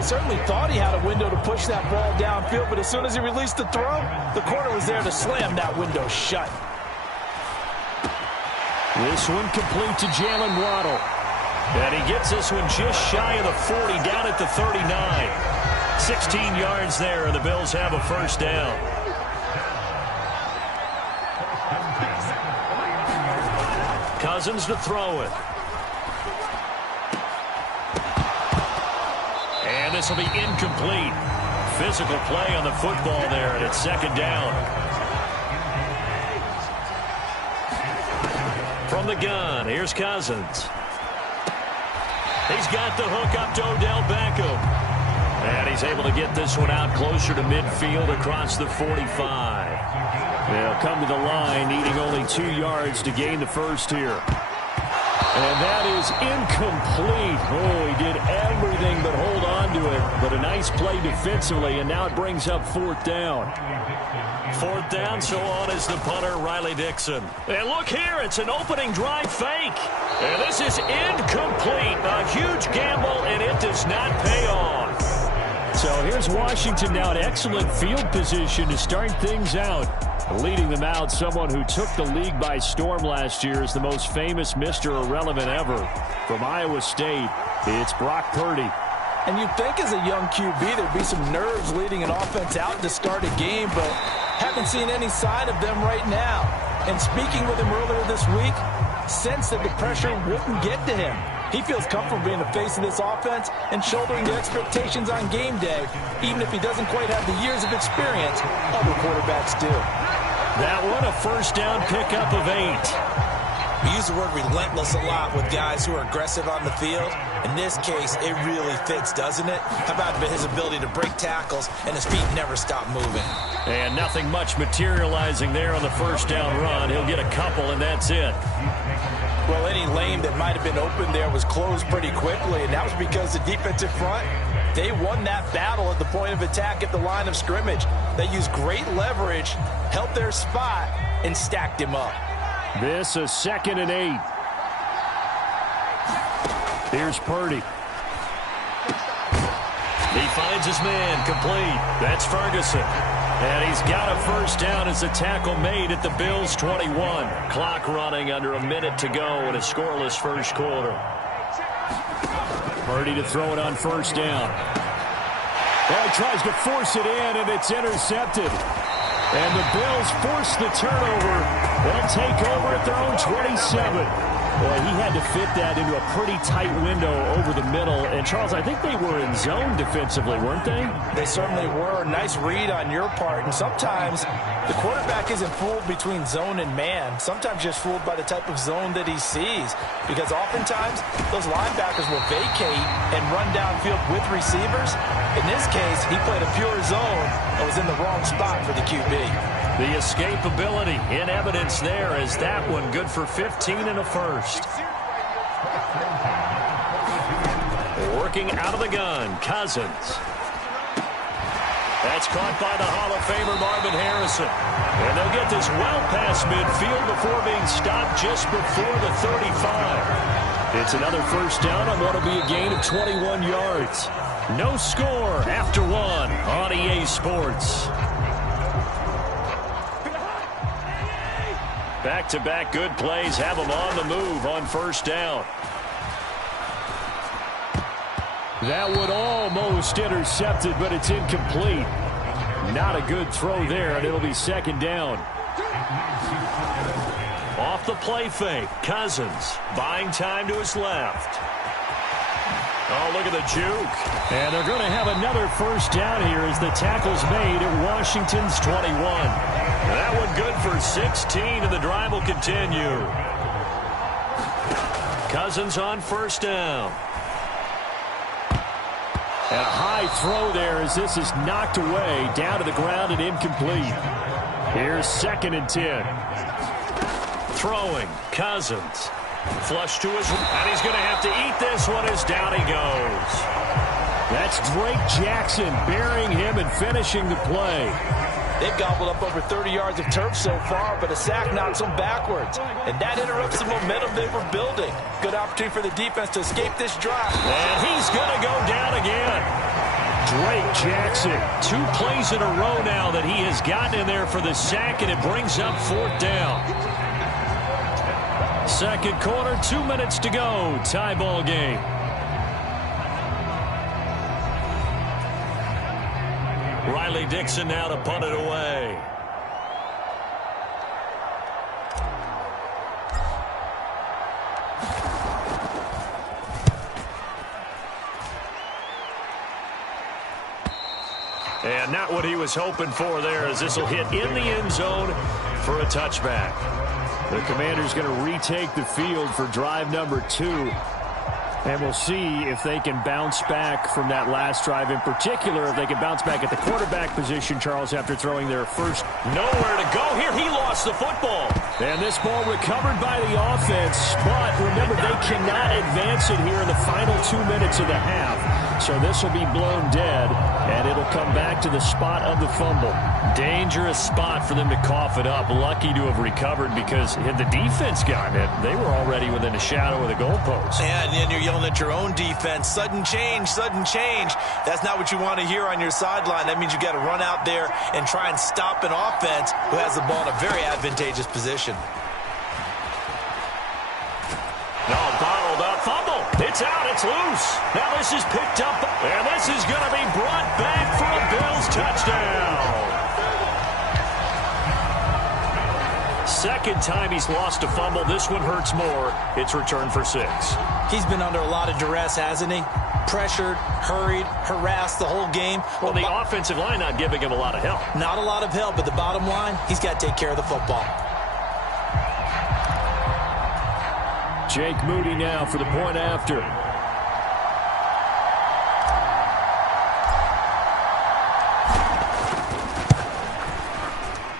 he certainly thought he had a window to push that ball downfield, but as soon as he released the throw, the corner was there to slam that window shut. This one complete to Jalen Waddle. And he gets this one just shy of the 40, down at the 39. 16 yards there, and the Bills have a first down. Cousins to throw it. And this will be incomplete. Physical play on the football there, and it's second down. From the gun, here's Cousins. He's got the hook up to Odell Beckham. And he's able to get this one out closer to midfield across the 45. They'll come to the line, needing only 2 yards to gain the first here. And that is incomplete. Oh, he did everything but hold on to it. But a nice play defensively, and now it brings up fourth down. Fourth down, so on is the punter, Riley Dixon. And look here, it's an opening drive fake. And this is incomplete. A huge gamble, and it does not pay off. So here's Washington now in excellent field position to start things out. Leading them out, someone who took the league by storm last year is the most famous Mr. Irrelevant ever. From Iowa State, it's Brock Purdy. And you'd think as a young QB there'd be some nerves leading an offense out to start a game, but haven't seen any sign of them right now. And speaking with him earlier this week, sensed that the pressure wouldn't get to him. He feels comfortable being the face of this offense and shouldering the expectations on game day, even if he doesn't quite have the years of experience other quarterbacks do. That one, a first down pickup of 8. We use the word relentless a lot with guys who are aggressive on the field. In this case, it really fits, doesn't it? How about his ability to break tackles and his feet never stop moving? And nothing much materializing there on the first down run. He'll get a couple, and that's it. Well, any lane that might have been open there was closed pretty quickly, and that was because the defensive front, they won that battle at the point of attack at the line of scrimmage. They used great leverage, held their spot, and stacked him up. This is 2nd and 8. Here's Purdy. He finds his man, complete. That's Ferguson. And he's got a first down as the tackle made at the Bills' 21. Clock running under a minute to go in a scoreless first quarter. Purdy to throw it on first down. Well, he tries to force it in, and it's intercepted. And the Bills force the turnover. They'll take over at their own 27. Boy, he had to fit that into a pretty tight window over the middle. And, Charles, I think they were in zone defensively, weren't they? They certainly were. Nice read on your part. And sometimes the quarterback isn't fooled between zone and man. Sometimes just fooled by the type of zone that he sees. Because oftentimes those linebackers will vacate and run downfield with receivers. In this case, he played a pure zone and was in the wrong spot for the QB. The escapability in evidence there as that one good for 15 and a first. Working out of the gun, Cousins. That's caught by the Hall of Famer Marvin Harrison. And they'll get this well past midfield before being stopped just before the 35. It's another first down on what will be a gain of 21 yards. No score after one on EA Sports. Back-to-back good plays have them on the move on first down. That would almost intercepted, but it's incomplete. Not a good throw there, and it'll be second down. Off the play fake, Cousins buying time to his left. Oh, look at the juke. And they're going to have another first down here as the tackle's made at Washington's 21. That one good for 16, and the drive will continue. Cousins on first down. And a high throw there as this is knocked away, down to the ground and incomplete. Here's 2nd and 10. Throwing, Cousins. Flush to his, and he's going to have to eat this one as down he goes. That's Drake Jackson burying him and finishing the play. They've gobbled up over 30 yards of turf so far, but a sack knocks them backwards. And that interrupts the momentum they were building. Good opportunity for the defense to escape this drive. And he's going to go down again. Drake Jackson. 2 plays in a row now that he has gotten in there for the sack, and it brings up 4th down. Second quarter, 2 minutes to go. Tie ball game. Riley Dixon now to punt it away. And not what he was hoping for there, as this will hit in the end zone for a touchback. The Commanders going to retake the field for drive number 2. And we'll see if they can bounce back from that last drive. In particular, if they can bounce back at the quarterback position, Charles, after throwing their first. Nowhere to go here. He lost the football. And this ball recovered by the offense. But remember, they cannot advance it here in the final 2 minutes of the half. So this will be blown dead, and it'll come back to the spot of the fumble. Dangerous spot for them to cough it up. Lucky to have recovered, because had the defense gotten it, they were already within a shadow of the goalpost. And then you're yelling at your own defense. Sudden change, sudden change. That's not what you want to hear on your sideline. That means you got to run out there and try and stop an offense who has the ball in a very advantageous position. No, bottled up fumble. It's out. It's loose. Now this is picked up, and this is going to be brought back for a Bills touchdown. Second time he's lost a fumble. This one hurts more. It's returned for 6. He's been under a lot of duress, hasn't he? Pressured, hurried, harassed the whole game. Well, the offensive line not giving him a lot of help. Not a lot of help, but the bottom line, he's got to take care of the football. Jake Moody now for the point after.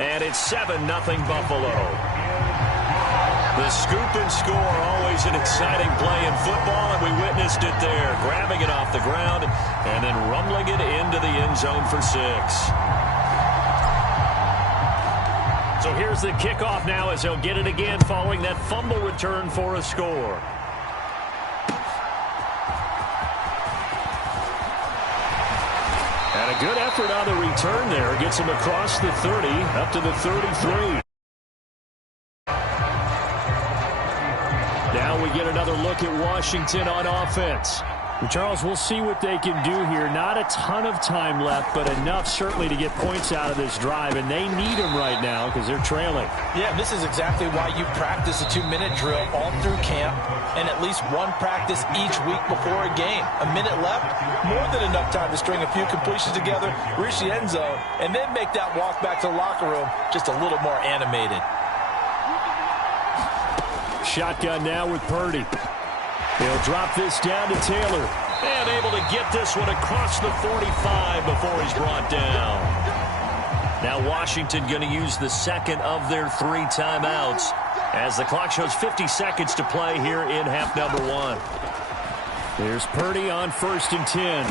And it's 7-0 Buffalo. The scoop and score, always an exciting play in football, and we witnessed it there. Grabbing it off the ground and then rumbling it into the end zone for 6. So here's the kickoff now, as they'll get it again following that fumble return for a score. And a good effort on the return there. Gets him across the 30, up to the 33. Now we get another look at Washington on offense. Charles, we'll see what they can do here. Not a ton of time left, but enough certainly to get points out of this drive, and they need them right now because they're trailing. Yeah, this is exactly why you practice a 2-minute drill all through camp and at least one practice each week before a game. A minute left, more than enough time to string a few completions together, reach the end zone, and then make that walk back to the locker room just a little more animated. Shotgun now with Purdy. He'll drop this down to Taylor. And able to get this one across the 45 before he's brought down. Now Washington going to use the second of their 3 timeouts as the clock shows 50 seconds to play here in half number 1. Here's Purdy on 1st and 10.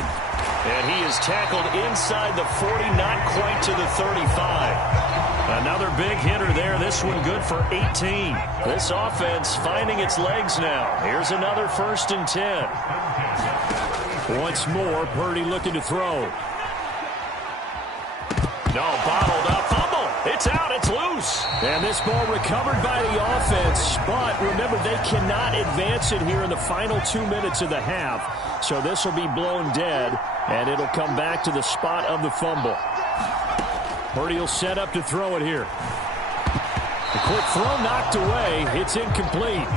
And he is tackled inside the 40, not quite to the 35. Another big hitter there. This one good for 18. This offense finding its legs now. Here's another 1st and 10. Once more, Purdy looking to throw. No, bottled up fumble. It's out. It's loose. And this ball recovered by the offense. But remember, they cannot advance it here in the final 2 minutes of the half. So this will be blown dead, and it'll come back to the spot of the fumble. Purdy will set up to throw it here. The quick throw knocked away. It's incomplete.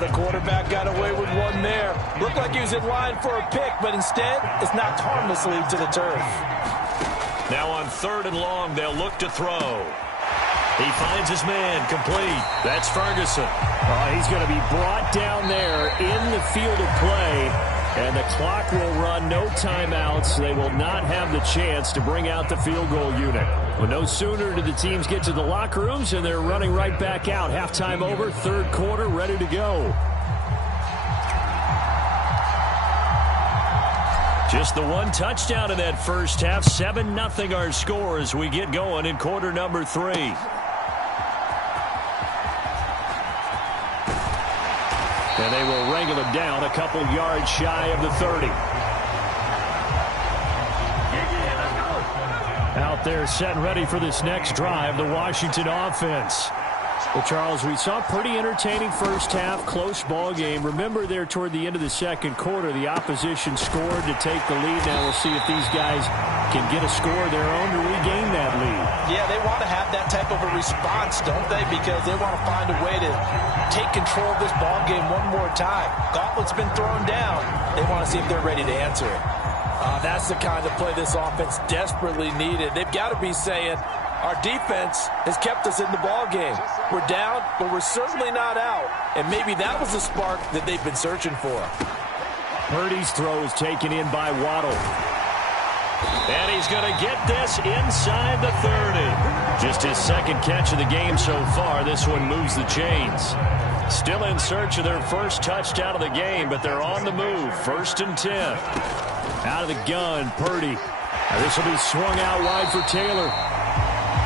The quarterback got away with one there. Looked like he was in line for a pick, but instead, it's knocked harmlessly to the turf. Now on 3rd and long, they'll look to throw. He finds his man, complete. That's Ferguson. He's going to be brought down there in the field of play. And the clock will run, no timeouts. They will not have the chance to bring out the field goal unit. Well, no sooner do the teams get to the locker rooms, and they're running right back out. Halftime over, 3rd quarter, ready to go. Just the one touchdown in that first half. 7-0 our score as we get going in quarter number 3. And they will wrangle him down a couple yards shy of the 30. Out there set and ready for this next drive, the Washington offense. Well, Charles, we saw a pretty entertaining first half, close ball game. Remember there toward the end of the second quarter, the opposition scored to take the lead. Now we'll see if these guys can get a score of their own to regain that lead. Yeah, they want to have that type of a response, don't they? Because they want to find a way to take control of this ball game one more time. Gauntlet's been thrown down. They want to see if they're ready to answer it. That's the kind of play this offense desperately needed. They've got to be saying, our defense has kept us in the ball game. We're down, but we're certainly not out. And maybe that was the spark that they've been searching for. Purdy's throw is taken in by Waddle. And he's going to get this inside the 30. Just his second catch of the game so far. This one moves the chains. Still in search of their first touchdown of the game, but they're on the move. 1st and 10. Out of the gun, Purdy. This will be swung out wide for Taylor.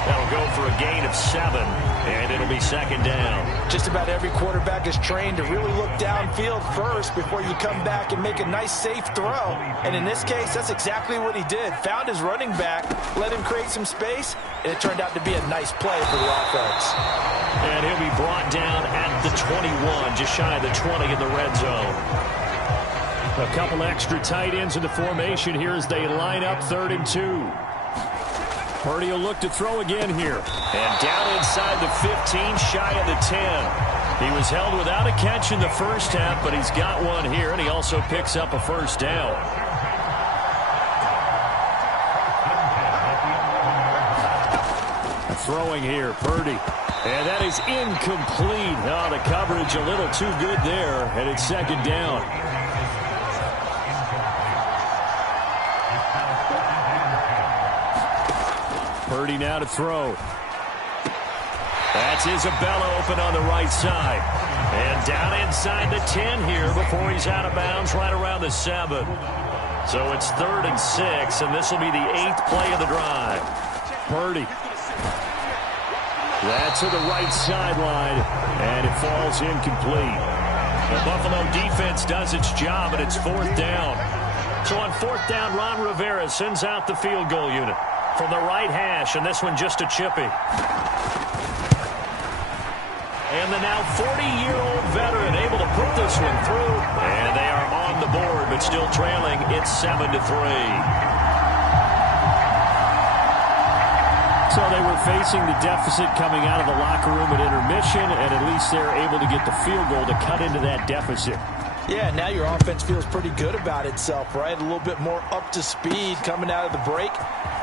That'll go for a gain of 7, and it'll be 2nd down. Just about every quarterback is trained to really look downfield first before you come back and make a nice, safe throw. And in this case, that's exactly what he did. Found his running back, let him create some space, and it turned out to be a nice play for the offense. And he'll be brought down at the 21, just shy of the 20 in the red zone. A couple extra tight ends in the formation here as they line up 3rd and 2. Purdy will look to throw again here. And down inside the 15, shy of the 10. He was held without a catch in the first half, but he's got one here, and he also picks up a 1st down. Throwing here, Purdy. And that is incomplete. Oh, the coverage a little too good there, and it's 2nd down. Purdy now to throw. That's Isabella open on the right side. And down inside the 10 here before he's out of bounds right around the 7. So it's 3rd and 6, and this will be the 8th play of the drive. Purdy. That's to the right sideline, and it falls incomplete. The Buffalo defense does its job, and it's 4th down. So on 4th down, Ron Rivera sends out the field goal unit from the right hash, and this one just a chippy. And the now 40-year-old veteran able to put this one through, and they are on the board, but still trailing. It's 7-3. So they were facing the deficit coming out of the locker room at intermission, and at least they're able to get the field goal to cut into that deficit. Yeah, now your offense feels pretty good about itself, right? A little bit more up to speed coming out of the break.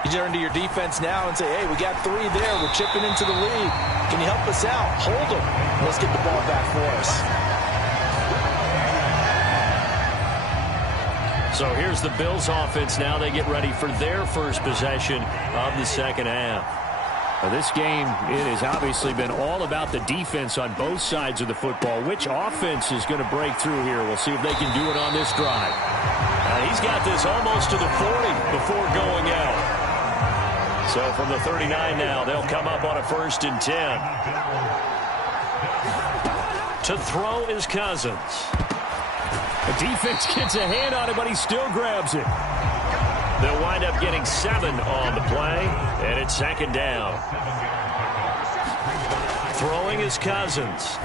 You turn to your defense now and say, hey, we got 3 there. We're chipping into the lead. Can you help us out? Hold them. Let's get the ball back for us. So here's the Bills offense now. They get ready for their first possession of the second half. Now this game, it has obviously been all about the defense on both sides of the football. Which offense is going to break through here? We'll see if they can do it on this drive. He's got this almost to the 40 before going out. So from the 39 now, they'll come up on a 1st and 10. To throw is Cousins. The defense gets a hand on it, but he still grabs it. They'll wind up getting 7 on the play, and it's 2nd down. Throwing is Cousins.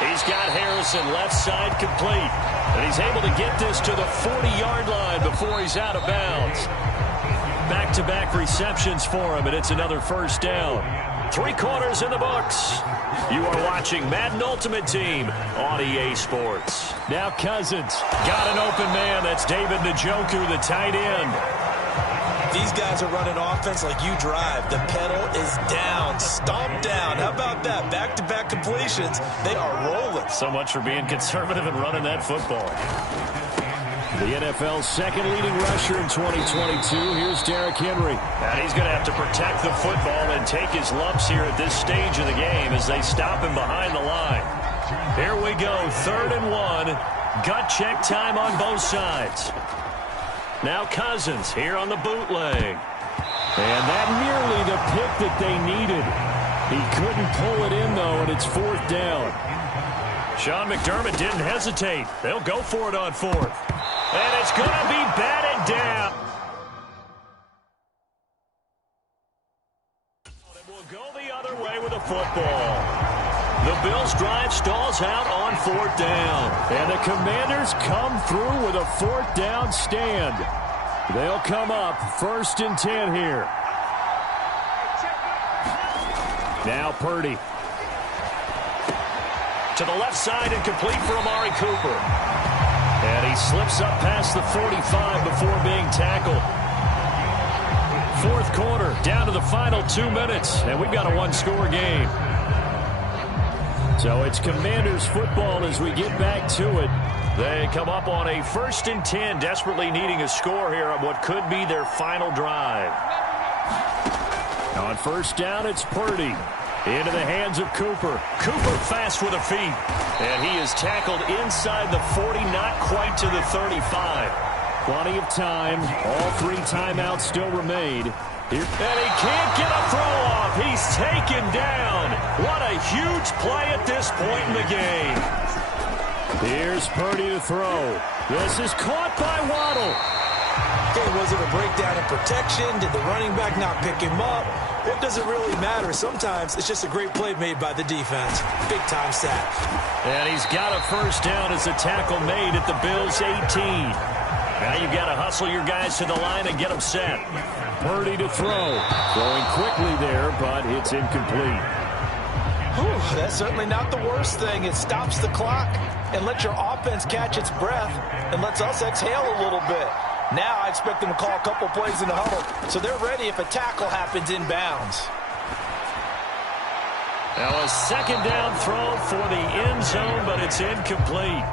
He's got Harrison left side complete, and he's able to get this to the 40-yard line before he's out of bounds. Back-to-back receptions for him, and it's another 1st down. 3 quarters in the books. You are watching Madden Ultimate Team on EA Sports. Now Cousins got an open man. That's David Njoku, the tight end. These guys are running offense like you drive. The pedal is down, stomped down. How about that? Back-to-back completions. They are rolling. So much for being conservative and running that football. The NFL's second leading rusher in 2022. Here's Derrick Henry. And he's going to have to protect the football and take his lumps here at this stage of the game as they stop him behind the line. Here we go, 3rd and 1. Gut check time on both sides. Now Cousins here on the bootleg. And that nearly the pick that they needed. He couldn't pull it in, though, and it's 4th down. Sean McDermott didn't hesitate. They'll go for it on 4th. And it's going to be batted down. football. The Bills' drive stalls out on 4th down. And the Commanders come through with a 4th down stand. They'll come up 1st and 10 here. Now Purdy. To the left side and complete for Amari Cooper. And he slips up past the 45 before being tackled. 4th quarter, down to the final 2 minutes, and we've got a one-score game. So it's Commanders football as we get back to it. They come up on a 1st and 10, desperately needing a score here on what could be their final drive. On 1st down, it's Purdy. Into the hands of Cooper. Cooper fast with the feet. And he is tackled inside the 40, not quite to the 35. Plenty of time. All 3 timeouts still remain. And he can't get a throw off. He's taken down. What a huge play at this point in the game. Here's Purdy to throw. This is caught by Waddle. Okay, was it a breakdown in protection? Did the running back not pick him up? What does it really matter? Sometimes it's just a great play made by the defense. Big-time sack. And he's got a 1st down as a tackle made at the Bills' 18. Now you've got to hustle your guys to the line and get them set. Purdy to throw. Throwing quickly there, but it's incomplete. Whew, that's certainly not the worst thing. It stops the clock and lets your offense catch its breath and lets us exhale a little bit. Now I expect them to call a couple plays in the huddle, so they're ready if a tackle happens inbounds. Now a 2nd down throw for the end zone, but it's incomplete.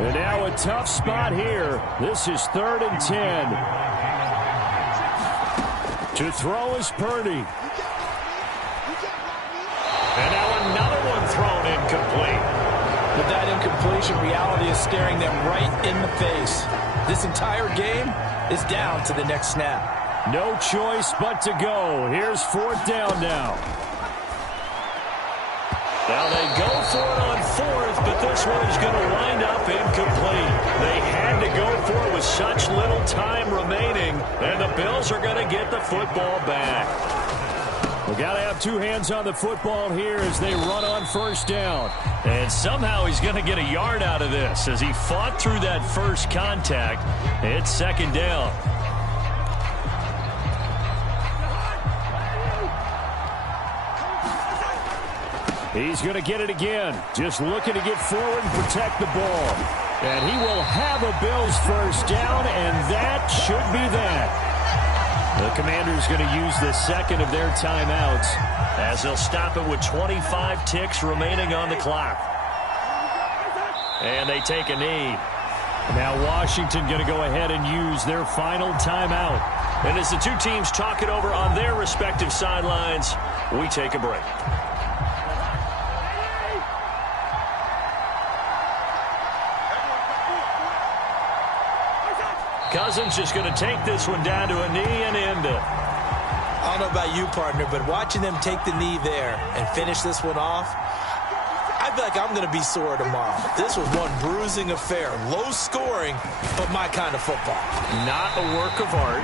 And now a tough spot here. This is 3rd and 10. To throw is Purdy. And now another one thrown incomplete. With that incompletion, reality is staring them right in the face. This entire game is down to the next snap. No choice but to go. Here's 4th down now. Now they go for it on 4th, but this one is going to wind up incomplete. They had to go for it with such little time remaining, and the Bills are going to get the football back. We've got to have 2 hands on the football here as they run on 1st down. And somehow he's going to get a yard out of this as he fought through that first contact. It's 2nd down. He's going to get it again. Just looking to get forward and protect the ball. And he will have a Bills 1st down, and that should be that. The Commanders going to use the 2nd of their timeouts as they'll stop it with 25 ticks remaining on the clock. And they take a knee. Now Washington going to go ahead and use their final timeout. And as the 2 teams talk it over on their respective sidelines, we take a break. Cousins just going to take this one down to a knee and end it. I don't know about you, partner, but watching them take the knee there and finish this one off, I feel like I'm going to be sore tomorrow. This was one bruising affair. Low scoring, but my kind of football. Not a work of art,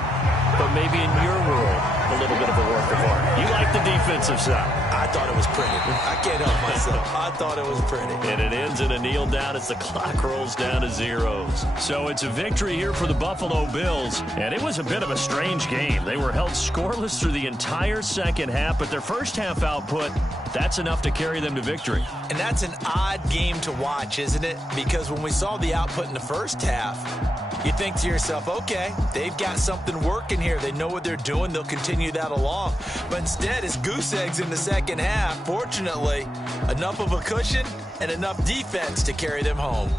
but maybe in your world, a little bit of a work of art. You like the defensive side. I thought it was pretty. I can't help myself. I thought it was pretty. And it ends in a kneel down as the clock rolls down to zeros. So it's a victory here for the Buffalo Bills. And it was a bit of a strange game. They were held scoreless through the entire 2nd half, but their first half output, that's enough to carry them to victory. And that's an odd game to watch, isn't it? Because when we saw the output in the first half, you think to yourself, okay, they've got something working here. They know what they're doing. They'll continue that along. But instead, it's goose eggs in the 2nd half. Fortunately, enough of a cushion and enough defense to carry them home.